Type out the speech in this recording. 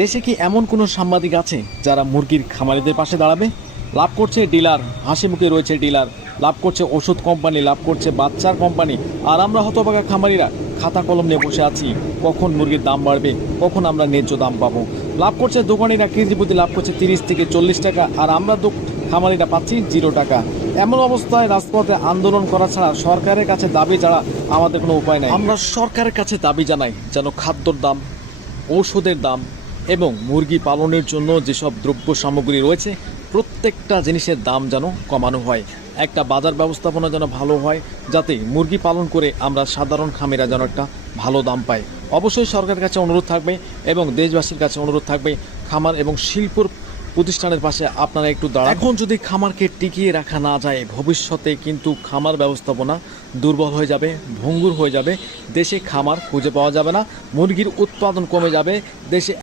দেশে কি এমন কোনো সাংবাদিক আছে যারা মুরগির খামারিদের পাশে দাঁড়াবে? লাভ করছে ডিলার, হাসি মুখে রয়েছে ডিলার, লাভ করছে ওষুধ কোম্পানি, লাভ করছে বাচ্চার কোম্পানি, আর আমরা হতভাগা খামারিরা খাতা কলম নিয়ে বসে আছি কখন মুরগির দাম বাড়বে, কখন আমরা ন্যায্য দাম পাবো। লাভ করছে দোকানিরা, কেজি প্রতি লাভ করছে 30 থেকে 40 টাকা, আর আমরা খামারিরা পাচ্ছি 0 টাকা। এমন অবস্থায় রাজপথে আন্দোলন করা ছাড়া, সরকারের কাছে দাবি ছাড়া আমাদের কোনো উপায় নাই। আমরা সরকারের কাছে দাবি জানাই যেন খাদ্যর দাম, ঔষধের দাম এবং মুরগি পালনের জন্য যেসব দ্রব্য সামগ্রী রয়েছে প্রত্যেকটা জিনিসের দাম যেন কমানো হয়। একটা বাজার ব্যবস্থাপনা যেন ভালো হয়, যাতে মুরগি পালন করে আমরা সাধারণ খামারিরা যেন একটা ভালো দাম পাই। অবশ্যই সরকারের কাছে অনুরোধ থাকবে এবং দেশবাসীর কাছে অনুরোধ থাকবে, খামার এবং শিল্প প্রতিষ্ঠানের পাশে আপনারা একটু দাঁড়ান। এখন যদি খামারকে টিকিয়ে রাখা না যায়, ভবিষ্যতে কিন্তু খামার ব্যবস্থাপনা দুর্বল হয়ে যাবে, ভঙ্গুর হয়ে যাবে। দেশে খামার খুঁজে পাওয়া যাবে না, মুরগির উৎপাদন কমে যাবে, দেশে